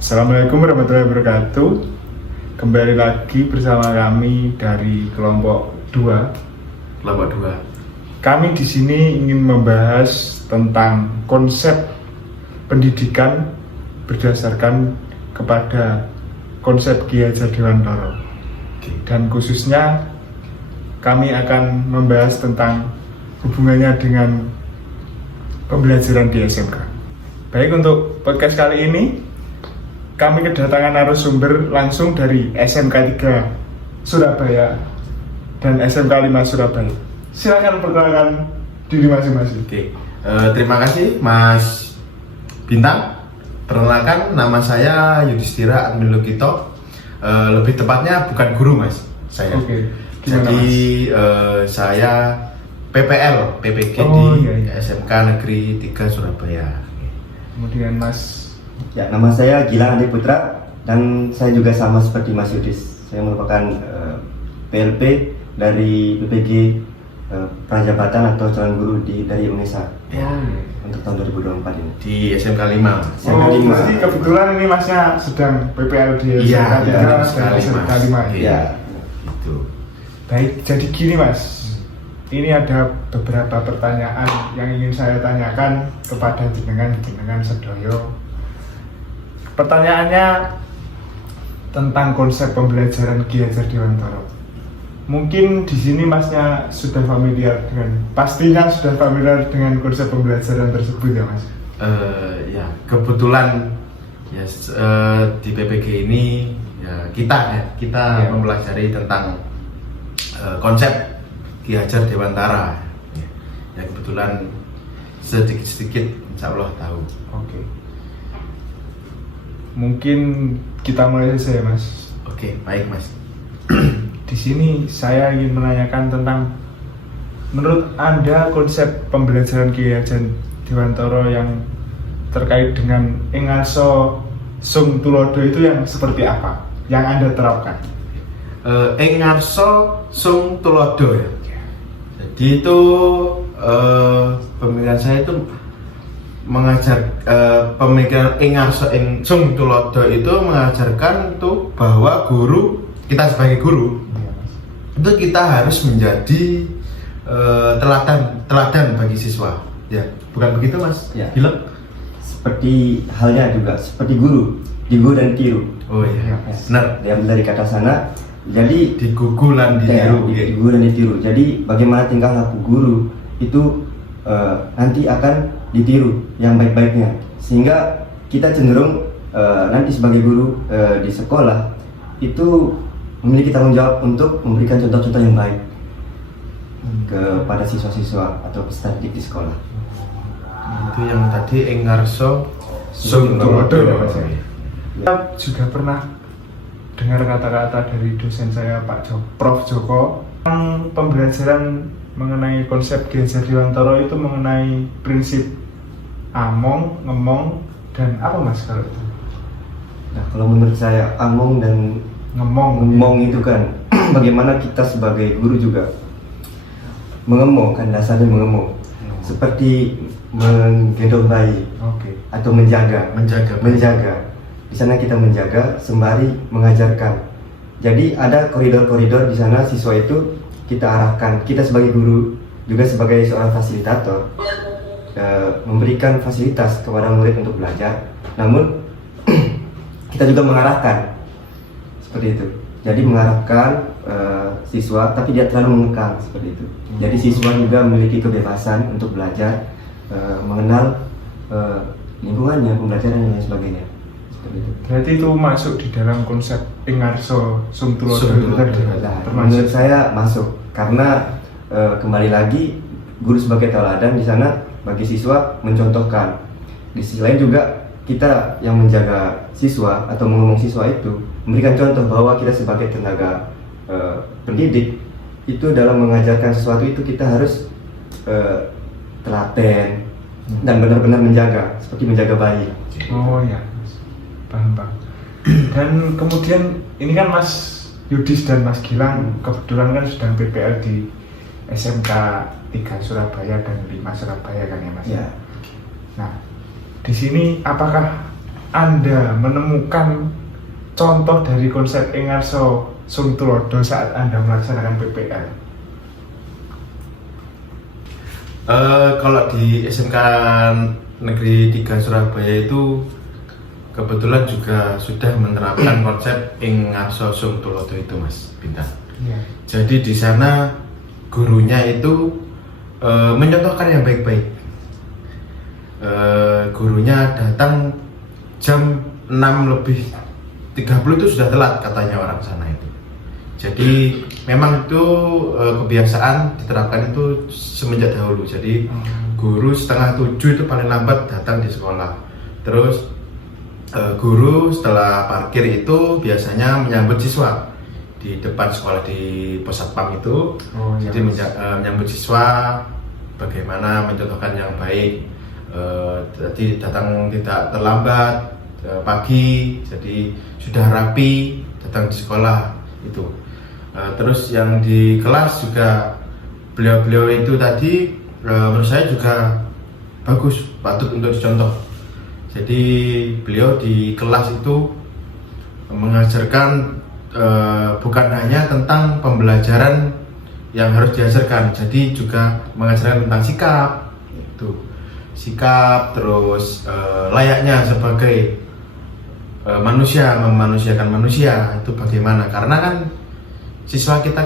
Assalamualaikum warahmatullahi wabarakatuh. Kembali lagi bersama kami dari kelompok 2. Kami di sini ingin membahas tentang konsep pendidikan berdasarkan kepada konsep Ki Hajar Dewantara. Dan khususnya kami akan membahas tentang hubungannya dengan pembelajaran di SMK. Baik, untuk podcast kali ini kami kedatangan narasumber langsung dari SMK 3 Surabaya dan SMK 5 Surabaya. Silakan perkenalkan diri masing-masing. Terima kasih Mas Bintang. Perkenalkan, nama saya Yudhistira Agnologito. Lebih tepatnya bukan guru Mas, saya. Gimana, Jadi saya PPL, PPG di SMK Negeri 3 Surabaya. Kemudian Mas. Ya, nama saya Gilang Andi Putra dan saya juga sama seperti Mas Yudis. Saya merupakan PLP dari PPG Prajabatan atau calon guru dari UNESA untuk tahun 2024 ini. Di SMK 5. Jadi kebetulan ini Masnya sedang PPL di SMK 3 dan SMK 5. Iya. Itu. Baik, jadi gini Mas. Ini ada beberapa pertanyaan yang ingin saya tanyakan kepada jenengan sedoyo. Pertanyaannya tentang konsep pembelajaran Ki Hajar Dewantara. Mungkin di sini Masnya sudah familiar pastinya sudah familiar dengan konsep pembelajaran tersebut ya Mas? Ya, kebetulan ya di PPG ini ya kita mempelajari tentang konsep Ki Hajar Dewantara. Ya kebetulan sedikit insya Allah tahu. Oke. Mungkin kita mulai saja Mas. Oke, baik Mas. Di sini saya ingin menanyakan tentang menurut Anda konsep pembelajaran Ki Hajar Dewantara yang terkait dengan ing ngarsa sung tulodo itu yang seperti apa yang Anda terapkan? Ing ngarsa sung tulodo ya. Jadi itu pemikiran saya itu mengajar pemikiran ing ngarsa ing sung tulodo itu mengajarkan tuh bahwa guru, kita sebagai guru itu kita harus menjadi teladan bagi siswa. Ya, bukan begitu Mas? Ya. Bilang? Seperti halnya juga seperti guru, digu dan tiru. Oh iya, benar. Diambil dari kata sana. Jadi Digugulan ditiru. digu dan ditiru. Jadi bagaimana tingkah laku guru itu nanti akan ditiru yang baik-baiknya. Sehingga kita cenderung nanti sebagai guru di sekolah itu memiliki tanggung jawab untuk memberikan contoh-contoh yang baik kepada siswa-siswa atau peserta didik di sekolah. Itu yang tadi ing ngarsa Sung tulodo ya Mas. Iya. Saya juga pernah dengar kata-kata dari dosen saya Prof Joko tentang pembelajaran mengenai konsep Ki Hajar Dewantara itu mengenai prinsip among, ngemong, dan apa Mas kalau itu? Nah, kalau menurut saya among dan ngemong itu kan bagaimana kita sebagai guru juga mengemong, kan dasarnya mengemong. Seperti menggendong bayi atau menjaga. Di sana kita menjaga sembari mengajarkan. Jadi ada koridor-koridor di sana siswa itu kita arahkan. Kita sebagai guru juga sebagai seorang fasilitator memberikan fasilitas kepada murid untuk belajar. Namun kita juga mengarahkan seperti itu. Jadi mengarahkan siswa tapi tidak terlalu mengekang seperti itu. Jadi siswa juga memiliki kebebasan untuk belajar, mengenal lingkungannya, pembelajaran dan sebagainya. Berarti itu masuk di dalam konsep ing ngarsa sung tulodo itu tadi. Menurut saya masuk karena kembali lagi guru sebagai teladan di sana bagi siswa mencontohkan. Di sisi lain juga kita yang menjaga siswa atau mengomong siswa itu memberikan contoh bahwa kita sebagai tenaga pendidik itu dalam mengajarkan sesuatu itu kita harus telaten dan benar-benar menjaga seperti menjaga bayi. Oh ya, paham. Dan kemudian ini kan Mas Yudis dan Mas Gilang kebetulan kan sedang PPL di SMK 3 Surabaya dan 5 Surabaya kan ya Mas? Ya. Nah, di sini apakah Anda menemukan contoh dari konsep ing ngarsa sung tulodo saat Anda melaksanakan PPL? Kalau di SMK Negeri 3 Surabaya itu kebetulan juga sudah menerapkan konsep ing ngarsa sung tulodo itu, Mas Bintang. Ya. Jadi di sana gurunya itu mencontohkan yang baik-baik. Gurunya datang jam 6:30 itu sudah telat katanya orang sana itu. Jadi memang itu kebiasaan diterapkan itu semenjak dahulu. Jadi guru 6:30 itu paling lambat datang di sekolah. Terus guru setelah parkir itu biasanya menyambut siswa di depan sekolah di pos satpam itu. Jadi menyambut siswa bagaimana mencontohkan yang baik. Jadi datang tidak terlambat, pagi, jadi sudah rapi datang di sekolah itu. Terus yang di kelas juga beliau-beliau itu tadi menurut saya juga bagus, patut untuk dicontoh. Jadi beliau di kelas itu mengajarkan bukan hanya tentang pembelajaran yang harus diajarkan, jadi juga mengajarkan tentang sikap, terus layaknya sebagai manusia, memanusiakan manusia itu bagaimana, karena kan siswa kita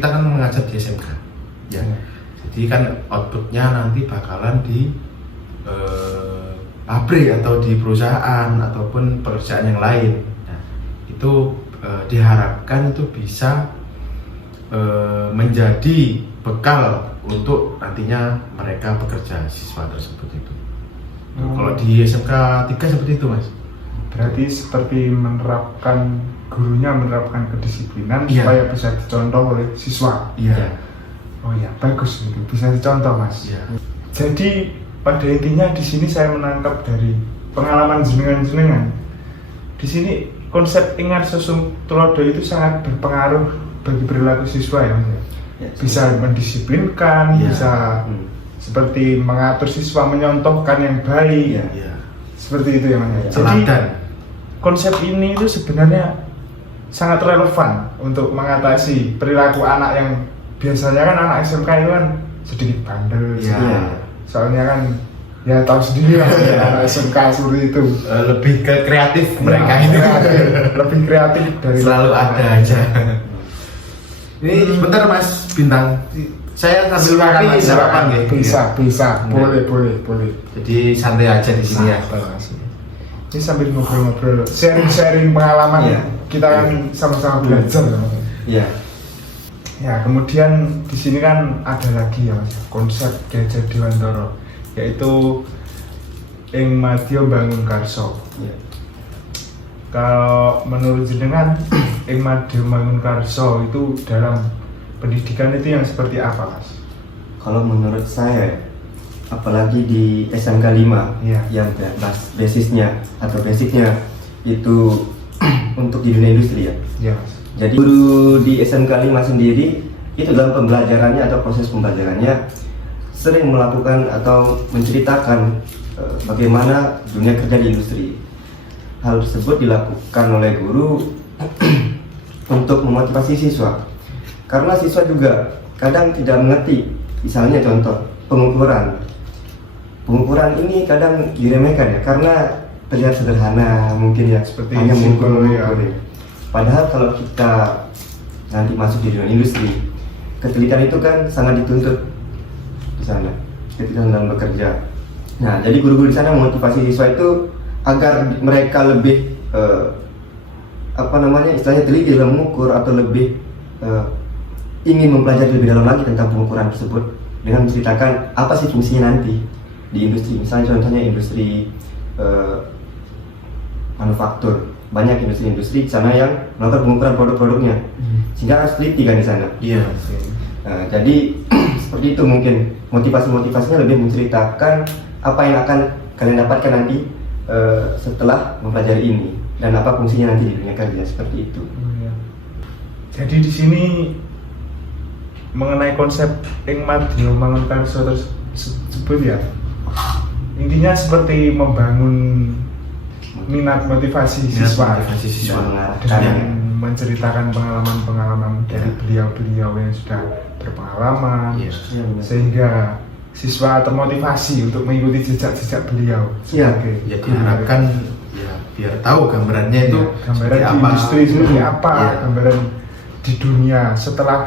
kan mengajar di SMK ya. Jadi kan outputnya nanti bakalan di pabrik atau di perusahaan ataupun pekerjaan yang lain. Nah, itu diharapkan itu bisa menjadi bekal untuk nantinya mereka bekerja, siswa tersebut itu. Kalau di SMK 3 seperti itu, Mas. Berarti seperti gurunya menerapkan kedisiplinan Iya. supaya bisa dicontoh oleh siswa. Iya. Oh ya, bagus itu, bisa dicontoh, Mas. Iya. Jadi pada intinya di sini saya menangkap dari pengalaman jenengan. Di sini konsep ing ngarsa sung tulodo itu sangat berpengaruh bagi perilaku siswa ya, Mas. Ya, Bisa mendisiplinkan, Iya. bisa seperti mengatur siswa, menyontohkan yang baik. Iya. Seperti itu ya, Mas. Jadi Teladan. konsep ini itu sebenarnya sangat relevan untuk mengatasi perilaku anak yang biasanya kan anak SMK itu kan sedikit bandel, Iya. sedikit. Soalnya kan ya tahu sendiri lah ya, anak SMK seperti itu. Lebih ke kreatif mereka ini. Lebih kreatif dari Selalu ada aja. Ini sebentar, Mas Bintang. Saya sambil Silakan, ngopi Mas, sarapan silakan. ya. Bisa, boleh. Jadi santai aja di sini ya. Santai, Mas. Ini sambil ngobrol-ngobrol, sharing pengalaman. Iya. Kita kan sama-sama belajar. Iya. Ya, kemudian di sini kan ada lagi ya, Mas, konsep Ki Hajar Dewantara, yaitu ing madya bangun karso. Iya. Kalau menurut jenengan ing madya bangun karso itu dalam pendidikan itu yang seperti apa, Mas? Kalau menurut saya, apalagi di SMK 5 Iya. yang basisnya atau basicnya itu untuk di dunia industri ya. Ya, Mas. Jadi guru di SMK 5 sendiri itu dalam pembelajarannya atau proses pembelajarannya sering melakukan atau menceritakan bagaimana dunia kerja di industri. Hal tersebut dilakukan oleh guru untuk memotivasi siswa. Karena siswa juga kadang tidak mengerti, misalnya contoh pengukuran. Pengukuran ini kadang diremehkan ya, karena terlihat sederhana mungkin ya, Seperti hanya mengukur ya. Padahal kalau kita nanti masuk di dunia industri, ketelitian itu kan sangat dituntut di sana, ketelitian dalam bekerja. Nah, jadi guru-guru di sana memotivasi siswa itu agar mereka lebih istilahnya teliti dalam mengukur atau lebih ingin mempelajari lebih dalam lagi tentang pengukuran tersebut dengan menceritakan apa sih fungsinya nanti di industri. Misalnya contohnya industri manufaktur, banyak industri di sana yang melakukan pengukuran produk-produknya, sehingga harus teliti kan di sana. Iya. Nah, jadi seperti itu mungkin motivasinya lebih menceritakan apa yang akan kalian dapatkan nanti setelah mempelajari ini dan apa fungsinya nanti di dunia kerja, seperti itu. Jadi di sini mengenai konsep ing madya bangun karso tersebut ya, intinya seperti membangun minat motivasi siswa motivasi siswa dengan menceritakan pengalaman-pengalaman dari beliau-beliau yang sudah berpengalaman, sehingga siswa termotivasi untuk mengikuti jejak-jejak beliau. Iya. Ya diharapkan ya biar tahu gambarannya itu gambaran di apa. industri seperti apa, Iya. gambaran di dunia setelah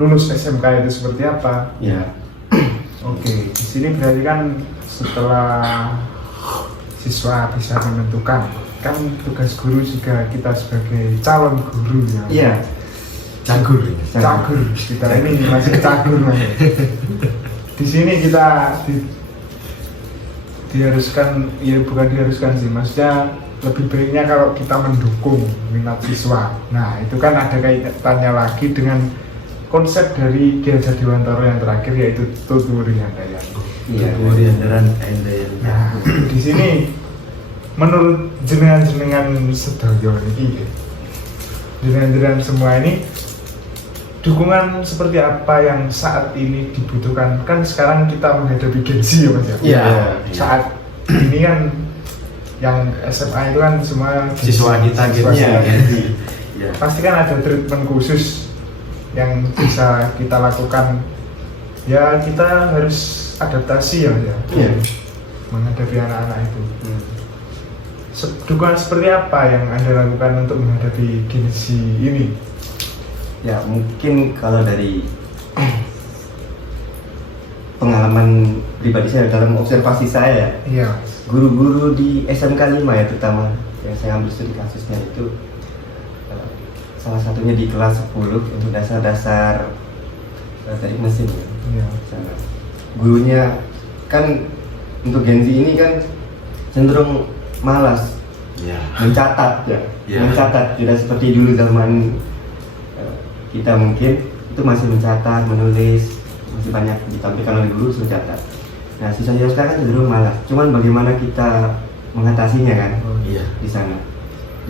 lulus SMK itu seperti apa. Ya. Oke, di sini berarti kan setelah siswa bisa menentukan, kan tugas guru juga kita sebagai calon guru ya. Iya. Cagur. Cagur, kita ini masih cagur Mas. Di sini kita diharuskan, ya bukan diharuskan sih, maksudnya lebih baiknya kalau kita mendukung minat siswa. Nah itu kan ada kaitannya lagi dengan konsep dari Ki Hajar Dewantara yang terakhir, yaitu Tuturi Handayani. Iya. Nah di sini menurut jenengan sedaya ini, jenengan semua ini, dukungan seperti apa yang saat ini dibutuhkan? Kan sekarang kita menghadapi Gen Z ya Mas ya? Iya. Saat ini kan yang SMA itu kan semua Siswa kita gitu ya. Iya. Pasti kan ada treatment khusus yang bisa kita lakukan. Ya kita harus adaptasi ya Mas ya? Iya. Menghadapi anak-anak itu. Dukungan seperti apa yang Anda lakukan untuk menghadapi Gen Z ini? Ya mungkin kalau dari pengalaman pribadi saya dalam observasi saya, Iya. guru-guru di SMK 5 ya terutama yang saya ambil studi kasusnya itu salah satunya di kelas 10 untuk dasar-dasar teknik mesin ya. Iya. Sana. Gurunya kan untuk Gen Z ini kan cenderung malas mencatat ya. Mencatat tidak seperti dulu zaman kita mungkin itu masih mencatat, menulis, masih banyak ditampilkan oleh guru mencatat. Nah siswa-siswa sekarang cenderung malas. Cuman bagaimana kita mengatasinya kan di sana.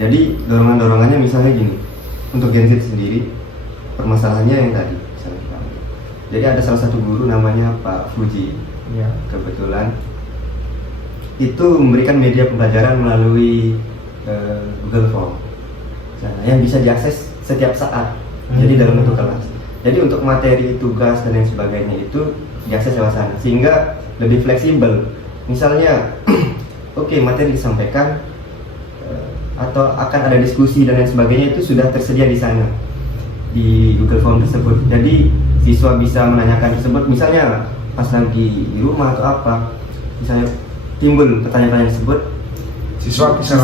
Jadi dorongan-dorongannya misalnya gini, untuk Gen Z sendiri permasalahannya yang tadi misalnya. Jadi ada salah satu guru namanya Pak Fuji. Iya. Kebetulan itu memberikan media pembelajaran melalui Google Form, yang bisa diakses setiap saat. Jadi dalam bentuk kelas. Jadi untuk materi, tugas dan lain sebagainya itu diakses lewat sana, sehingga lebih fleksibel. Misalnya, oke, materi disampaikan atau akan ada diskusi dan lain sebagainya itu sudah tersedia di sana di Google Form tersebut. Jadi siswa bisa menanyakan tersebut, misalnya pas lagi di rumah atau apa, misalnya timbul pertanyaan-pertanyaan tersebut, Siswa bisa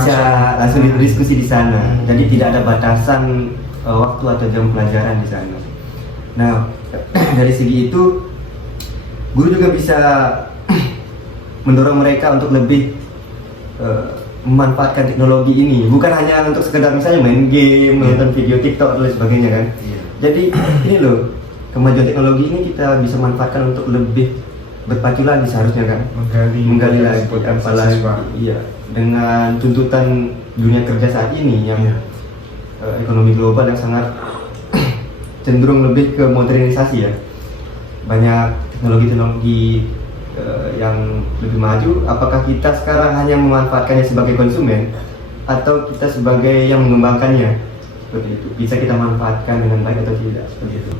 langsung berdiskusi di sana. Jadi tidak ada batasan waktu atau jam pelajaran di sana. Nah, dari segi itu guru juga bisa mendorong mereka untuk lebih memanfaatkan teknologi ini, bukan hanya untuk sekedar misalnya main game, nonton video TikTok dan lain sebagainya kan. Jadi ini loh, kemajuan teknologi ini kita bisa manfaatkan untuk lebih berpacu lagi seharusnya kan, menggali lagi, apalagi dengan tuntutan dunia kerja saat ini yang ekonomi global yang sangat cenderung lebih ke modernisasi ya, banyak teknologi-teknologi yang lebih maju. Apakah kita sekarang hanya memanfaatkannya sebagai konsumen atau kita sebagai yang mengembangkannya? Seperti itu, bisa kita manfaatkan dengan baik atau tidak, seperti itu.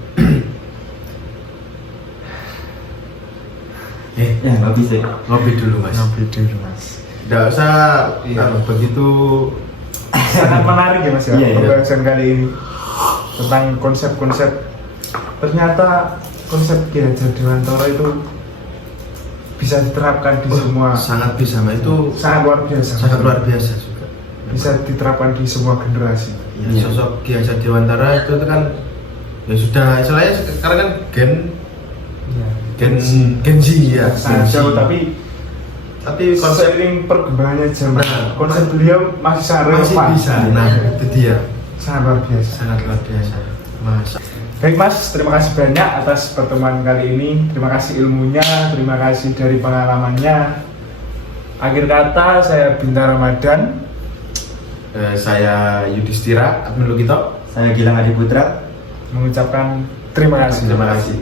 Ya Ngopi dulu mas. Nggak usah begitu. Sangat menarik ya Mas ya, pembahasan kali ini tentang konsep-konsep. Ternyata konsep Ki Hajar Dewantara itu bisa diterapkan di semua. Sangat bisa, Mbak. Itu sangat luar biasa. Sangat luar biasa juga. Bisa diterapkan di semua generasi. Ya, sosok Ki Hajar Dewantara itu kan ya sudah, istilahnya sekarang kan Gen Z ya. Sangat jauh, tapi konsep seiring perkembangannya zaman, konsep beliau masih sangat relevan. Bisa. Nah, itu dia. Sangat luar biasa. Sangat luar biasa. Mas. Baik Mas, terima kasih banyak atas pertemuan kali ini. Terima kasih ilmunya, terima kasih dari pengalamannya. Akhir kata, saya Bintang Ramadan. Saya Yudhistira, Admin Lugito. Saya Gilang Adi Putra. Mengucapkan terima kasih. Terima kasih.